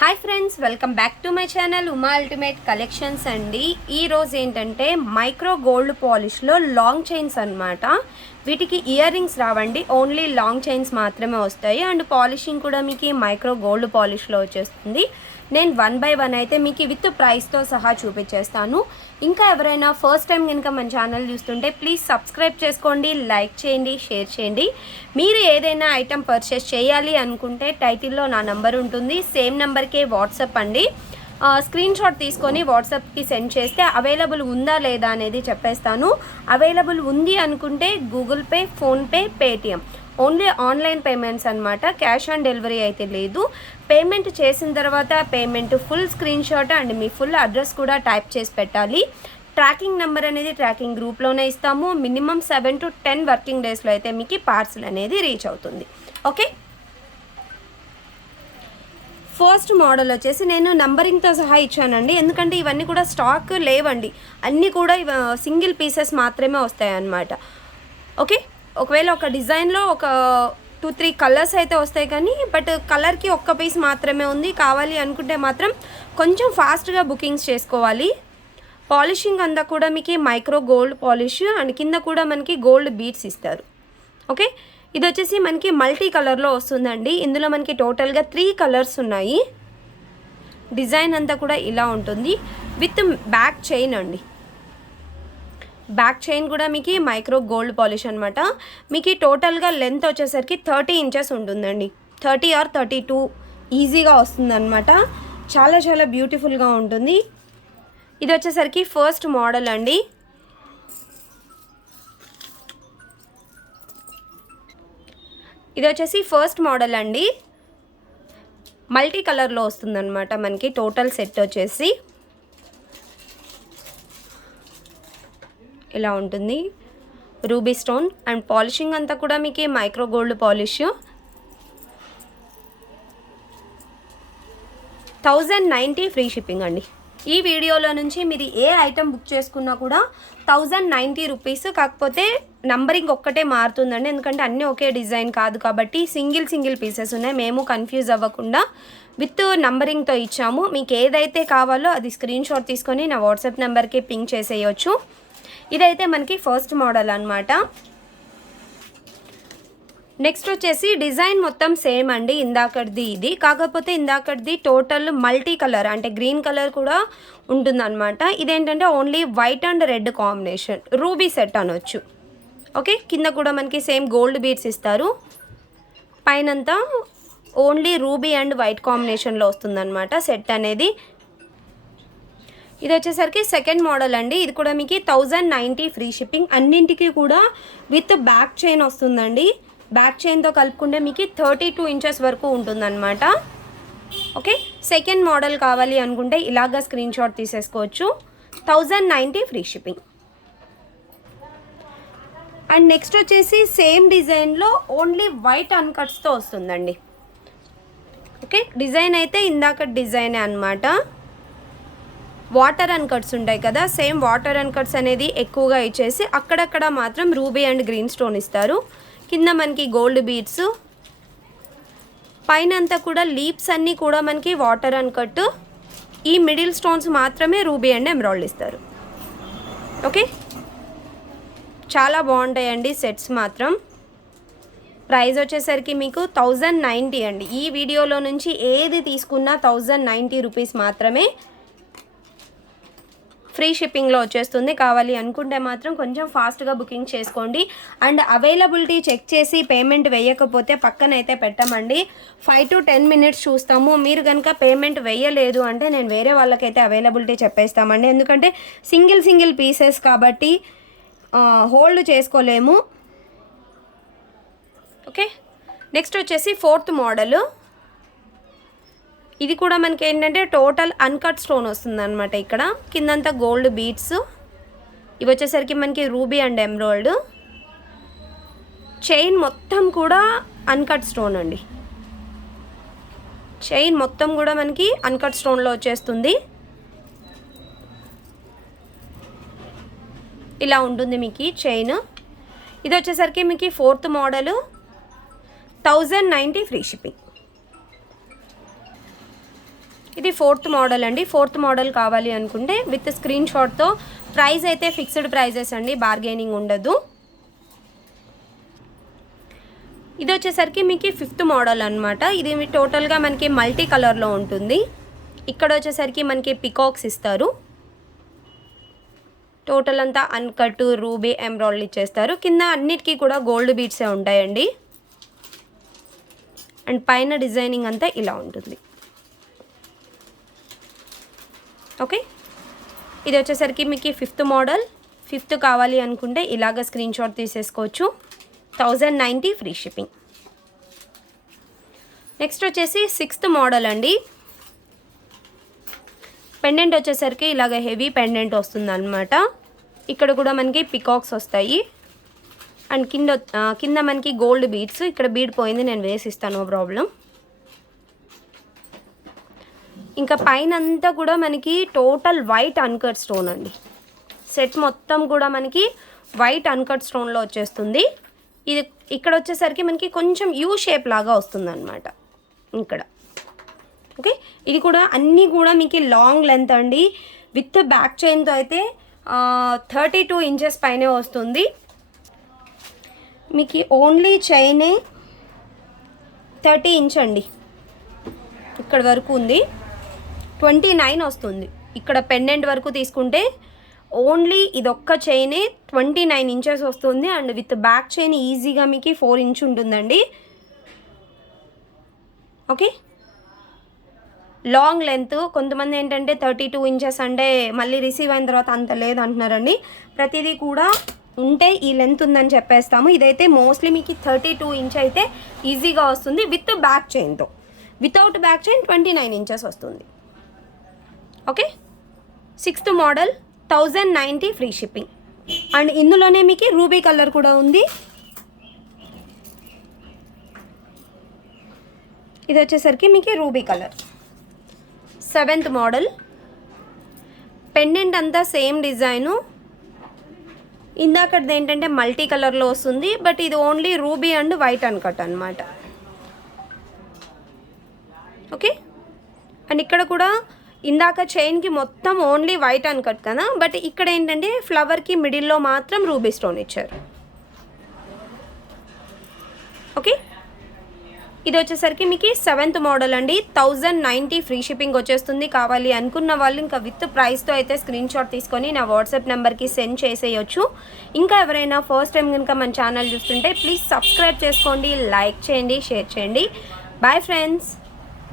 Hi friends, welcome back to my channel Uma ultimate collections అండి. ఈరోజు ఏంటంటే మైక్రో గోల్డ్ పాలిష్లో లాంగ్ చైన్స్ అనమాట. వీటికి ఇయర్ రింగ్స్ రావండి, ఓన్లీ లాంగ్ చైన్స్ మాత్రమే వస్తాయి. అండ్ పాలిషింగ్ కూడా మీకు మైక్రో గోల్డ్ పాలిష్లో వచ్చేస్తుంది. నేను 1 by 1 అయితే మీకు విత్ ప్రైస్తో సహా చూపించేస్తాను. ఇంకా ఎవరైనా ఫస్ట్ టైం కనుక మన ఛానల్ చూస్తుంటే ప్లీజ్ సబ్స్క్రైబ్ చేసుకోండి, లైక్ చేయండి, షేర్ చేయండి. మీరు ఏదైనా ఐటెం పర్చేస్ చేయాలి అనుకుంటే టైటిల్లో నా నెంబర్ ఉంటుంది, సేమ్ నెంబర్కే వాట్సాప్ అండి. స్క్రీన్ షాట్ తీసుకొని వాట్సాప్కి సెండ్ చేస్తే అవైలబుల్ ఉందా లేదా అనేది చెప్పేస్తాను. అవైలబుల్ ఉంది అనుకుంటే Google pay, PhonePe, Paytm only online payments అనమాట. క్యాష్ ఆన్ డెలివరీ అయితే లేదు. పేమెంట్ చేసిన తర్వాత payment full screen shot and me full address కూడా టైప్ చేసి పెట్టాలి. ట్రాకింగ్ నెంబర్ అనేది ట్రాకింగ్ గ్రూప్లోనే ఇస్తాము. మినిమం 7 to 10 వర్కింగ్ డేస్లో అయితే మీకు పార్సల్ అనేది రీచ్ అవుతుంది. ఓకే, ఫస్ట్ మోడల్ వచ్చేసి నేను నంబరింగ్తో సహా ఇచ్చానండి, ఎందుకంటే ఇవన్నీ కూడా స్టాక్ లేవండి. అన్నీ కూడా సింగిల్ పీసెస్ మాత్రమే వస్తాయి అన్నమాట. ఓకే, ఒకవేళ ఒక డిజైన్లో ఒక 2-3 కలర్స్ అయితే వస్తాయి, కానీ బట్ కలర్కి ఒక్క పీస్ మాత్రమే ఉంది. కావాలి అనుకుంటే మాత్రం కొంచెం ఫాస్ట్గా బుకింగ్స్ చేసుకోవాలి. పాలిషింగ్ అంతా కూడా మీకు మైక్రో గోల్డ్ పాలిష్ అండ్ కింద కూడా మనకి గోల్డ్ బీడ్స్ ఇస్తారు. ఓకే, ఇది వచ్చేసి మనకి మల్టీ కలర్లో వస్తుందండి. ఇందులో మనకి టోటల్గా 3 కలర్స్ ఉన్నాయి. డిజైన్ అంతా కూడా ఇలా ఉంటుంది విత్ బ్యాక్ చైన్ అండి. బ్యాక్ చైన్ కూడా మీకు మైక్రో గోల్డ్ పాలిష్ అనమాట. మీకు టోటల్గా లెంత్ వచ్చేసరికి 30 inches ఉంటుందండి. 30 or 32 ఈజీగా వస్తుంది అనమాట. చాలా చాలా బ్యూటిఫుల్గా ఉంటుంది. ఇది వచ్చేసరికి ఫస్ట్ మోడల్ అండి. ఇది వచ్చేసి ఫస్ట్ మోడల్ అండి, మల్టీ కలర్లో వస్తుందన్నమాట. మనకి టోటల్ సెట్ వచ్చేసి ఇలా ఉంటుంది. రూబీ స్టోన్ అండ్ పాలిషింగ్ అంతా కూడా మీకు micro gold polish. 1090 free shipping అండి. ఈ వీడియోలో నుంచి మీరు ఏ ఐటెం బుక్ చేసుకున్నా కూడా 1090 రూపీస్. కాకపోతే నంబరింగ్ ఒక్కటే మారుతుందండి, ఎందుకంటే అన్నీ ఒకే డిజైన్ కాదు కాబట్టి సింగిల్ పీసెస్ ఉన్నాయి. మేము కన్ఫ్యూజ్ అవ్వకుండా విత్ నంబరింగ్తో ఇచ్చాము. మీకు ఏదైతే కావాలో అది స్క్రీన్ షాట్ తీసుకొని నా వాట్సాప్ నెంబర్కి పింక్ చేసేయచ్చు. ఇదైతే మనకి ఫస్ట్ మోడల్ అనమాట. నెక్స్ట్ వచ్చేసి డిజైన్ మొత్తం సేమ్ అండి ఇందాకటిది ఇది, కాకపోతే ఇందాకటిది టోటల్ మల్టీ కలర్ అంటే గ్రీన్ కలర్ కూడా ఉంటుందన్నమాట. ఇదేంటంటే only white and red combination, ruby set అనొచ్చు. ఓకే, కింద కూడా మనకి సేమ్ గోల్డ్ బీడ్స్ ఇస్తారు. పైనంతా ఓన్లీ రూబీ అండ్ వైట్ కాంబినేషన్లో వస్తుందన్నమాట సెట్ అనేది. ఇది వచ్చేసరికి సెకండ్ మోడల్ అండి. ఇది కూడా మీకు 1090 ఫ్రీ షిప్పింగ్. అన్నింటికి కూడా విత్ బ్యాక్ చైన్ వస్తుందండి. బ్యాక్ చైన్తో కలుపుకుంటే మీకు 32 inches వరకు ఉంటుందన్నమాట. ఓకే, సెకండ్ మోడల్ కావాలి అనుకుంటే ఇలాగా స్క్రీన్ షాట్ తీసేసుకోవచ్చు. 1090 ఫ్రీ షిప్పింగ్. అండ్ నెక్స్ట్ వచ్చేసి సేమ్ డిజైన్లో ఓన్లీ వైట్ అన్కట్స్తో వస్తుందండి. ఓకే, డిజైన్ అయితే ఇందాక డిజైనే అనమాట. వాటర్ అన్కట్స్ ఉంటాయి కదా, సేమ్ వాటర్ అన్కట్స్ అనేది ఎక్కువగా ఇచ్చేసి అక్కడక్కడ మాత్రం రూబీ అండ్ గ్రీన్ స్టోన్ ఇస్తారు. కింద మనకి గోల్డ్ బీడ్స్, పైన అంతా కూడా లీప్స్ అన్నీ కూడా మనకి వాటర్ అన్కట్. ఈ మిడిల్ స్టోన్స్ మాత్రమే రూబీ అండ్ ఎమరాల్డ్ ఇస్తారు. ఓకే, చాలా బాగుంటాయండి సెట్స్ మాత్రం. ప్రైస్ వచ్చేసరికి మీకు 1090 అండి. ఈ వీడియోలో నుంచి ఏది తీసుకున్నా 1090 రూపీస్ మాత్రమే. ఫ్రీ షిప్పింగ్లో వచ్చేస్తుంది. కావాలి అనుకుంటే మాత్రం కొంచెం ఫాస్ట్గా బుకింగ్ చేసుకోండి. అండ్ అవైలబిలిటీ చెక్ చేసి పేమెంట్ వేయకపోతే పక్కనైతే పెట్టమండి. 5 to 10 minutes చూస్తాము. మీరు కనుక పేమెంట్ వేయలేదు అంటే నేను వేరే వాళ్ళకైతే అవైలబిలిటీ చెప్పేస్తామండి, ఎందుకంటే సింగిల్ పీసెస్ కాబట్టి హోల్డ్ చేసుకోలేము. ఓకే, నెక్స్ట్ వచ్చేసి ఫోర్త్ మోడల్. ఇది కూడా మనకి ఏంటంటే టోటల్ అన్కట్ స్టోన్ వస్తుంది అనమాట. ఇక్కడ కిందంతా గోల్డ్ బీడ్స్, ఇవి వచ్చేసరికి మనకి రూబీ అండ్ ఎమరాల్డ్. చైన్ మొత్తం కూడా అన్కట్ స్టోన్ అండి. చైన్ మొత్తం కూడా మనకి అన్కట్ స్టోన్లో వచ్చేస్తుంది. ఇలా ఉంటుంది మీకు చైన్. ఇది వచ్చేసరికి మీకు ఫోర్త్ మోడల్. 1090 free shipping. ఇది 4th మోడల్ అండి. 4th మోడల్ కావాలి అనుకుంటే విత్ స్క్రీన్ షాట్తో. ప్రైస్ అయితే ఫిక్స్డ్ ప్రైజెస్ అండి, బార్గెనింగ్ ఉండదు. ఇది వచ్చేసరికి మీకు 5th మోడల్ అనమాట. ఇది టోటల్గా మనకి మల్టీ కలర్లో ఉంటుంది. ఇక్కడ వచ్చేసరికి మనకి పికాక్స్ ఇస్తారు. టోటల్ అంతా అన్కట్ రూబీ ఎంబ్రాయిడరీ ఇచ్చేస్తారు. కింద అన్నిటికీ కూడా గోల్డ్ బీడ్సే ఉంటాయండి. అండ్ పైన డిజైనింగ్ అంతా ఇలా ఉంటుంది. ఓకే, ఇది వచ్చేసరికి మీకు 5th మోడల్. 5th కావాలి అనుకుంటే ఇలాగ స్క్రీన్ షాట్ తీసేసుకోవచ్చు. 1090 ఫ్రీ షిప్పింగ్. నెక్స్ట్ వచ్చేసి 6th మోడల్ అండి. పెండెంట్ వచ్చేసరికి ఇలాగ హెవీ పెండెంట్ వస్తుంది అనమాట. ఇక్కడ కూడా మనకి పికాక్స్ వస్తాయి. అండ్ కింద మనకి గోల్డ్ బీడ్స్. ఇక్కడ బీడ్ పోయింది, నేను వేసిస్తాను, నో ప్రాబ్లం. ఇంకా పైన అంతా కూడా మనకి టోటల్ వైట్ అన్కట్ స్టోన్ అండి. సెట్ మొత్తం కూడా మనకి వైట్ అన్కట్ స్టోన్లో వచ్చేస్తుంది. ఇది ఇక్కడ వచ్చేసరికి మనకి కొంచెం యూ షేప్ లాగా వస్తుంది అనమాట ఇక్కడ. ఓకే, ఇది కూడా అన్నీ కూడా మీకు లాంగ్ లెంత్ అండి. విత్ బ్యాక్ చైన్తో అయితే 32 ఇంచెస్ పైనే వస్తుంది. మీకు ఓన్లీ చైనే 30 ఇంచ్ అండి, ఇక్కడ వరకు ఉంది. 29 వస్తుంది. ఇక్కడ పెండెంట్ వరకు తీసుకుంటే ఓన్లీ ఇదొక్క చైనే 29 ఇంచెస్ వస్తుంది. అండ్ విత్ బ్యాక్ చైన్ ఈజీగా మీకు 4 ఇంచ్ ఉంటుందండి. Okay, long length. కొంతమంది ఏంటంటే 32 ఇంచెస్ అంటే మళ్ళీ రిసీవ్ అయిన తర్వాత అంత లేదు అంటున్నారండి. ప్రతిదీ కూడా ఉంటే ఈ లెంత్ ఉందని చెప్పేస్తాము. ఇదైతే మోస్ట్లీ మీకు 32 ఇంచ్ అయితే ఈజీగా వస్తుంది విత్ బ్యాక్ చైన్తో. వితౌట్ బ్యాక్ చైన్ 29 ఇంచెస్ వస్తుంది. Okay, 6th model 1090 free shipping. And ఇందులోనే మీకు రూబీ కలర్ కూడా ఉంది. ఇది వచ్చేసరికి మీకు ruby colour. 7th model. Pendant అంతా సేమ్ డిజైను. ఇందాకది ఏంటంటే మల్టీ కలర్లో వస్తుంది, బట్ ఇది only ruby and white uncut అనమాట. ఓకే, అండ్ ఇక్కడ కూడా ఇందాక చైన్కి మొత్తం ఓన్లీ వైట్ అన్కట్ కదా, బట్ ఇక్కడ ఏంటంటే ఫ్లవర్కి మిడిల్లో మాత్రం రూబీ స్టోన్ ఇచ్చారు. ఓకే, ఇది వచ్చేసరికి మీకు 7th మోడల్ అండి. 1090 ఫ్రీ షిప్పింగ్ వచ్చేస్తుంది. కావాలి అనుకున్న వాళ్ళు ఇంకా విత్ ప్రైస్తో అయితే స్క్రీన్ షాట్ తీసుకొని నా వాట్సాప్ నెంబర్కి సెండ్ చేసేయచ్చు. ఇంకా ఎవరైనా ఫస్ట్ టైం కనుక మన ఛానల్ చూస్తుంటే ప్లీజ్ సబ్స్క్రైబ్ చేసుకోండి, లైక్ చేయండి, షేర్ చేయండి. Bye friends.